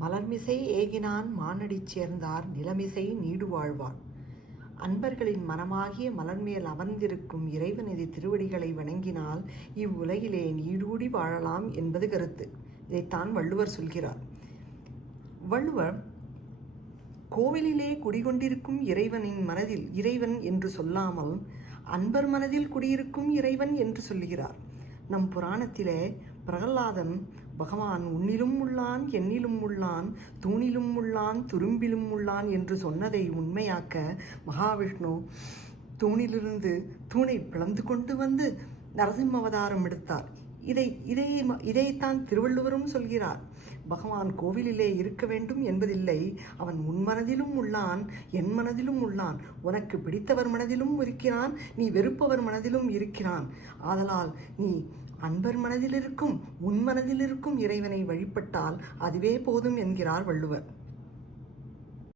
மலர்மிசை ஏகினான் மானடிச் சேர்ந்தார் நிலமிசை நீடு வாழ்வார். அன்பர்களின் மனமாகிய மலர்மேல் அமர்ந்திருக்கும் இறைவனது திருவடிகளை வணங்கினால் இவ்வுலகிலே நீடூடி வாழலாம் என்பது கருத்து. இதைத்தான் வள்ளுவர் சொல்கிறார். வள்ளுவர் கோவிலிலே குடிகொண்டிருக்கும் இறைவனின் மனதில் இறைவன் என்று சொல்லாமல் அன்பர் மனதில் குடியிருக்கும் இறைவன் என்று சொல்லுகிறார். நம் புராணத்திலே பிரகலாதன் பகவான் உன்னிலும் உள்ளான், என்னிலும் உள்ளான், தூணிலும் உள்ளான், துரும்பிலும் உள்ளான் என்று சொன்னதை உண்மையாக்க மகாவிஷ்ணு தூணிலிருந்து தூணை பிளந்து கொண்டு வந்து நரசிம்ம அவதாரம் எடுத்தார். இதைத்தான் திருவள்ளுவரும் சொல்கிறார். பகவான் கோவிலிலே இருக்க வேண்டும் என்பதில்லை, அவன் உன் மனதிலும் உள்ளான், என் மனதிலும் உள்ளான், உனக்கு பிடித்தவர் மனதிலும் இருக்கிறான், நீ வெறுப்பவர் மனதிலும் இருக்கிறான். ஆதலால் நீ அன்பர் மனதில் இருக்கும், உன் மனதில் இருக்கும் இறைவனை வழிபட்டால் அதுவே போதும் என்கிறார் வள்ளுவர்.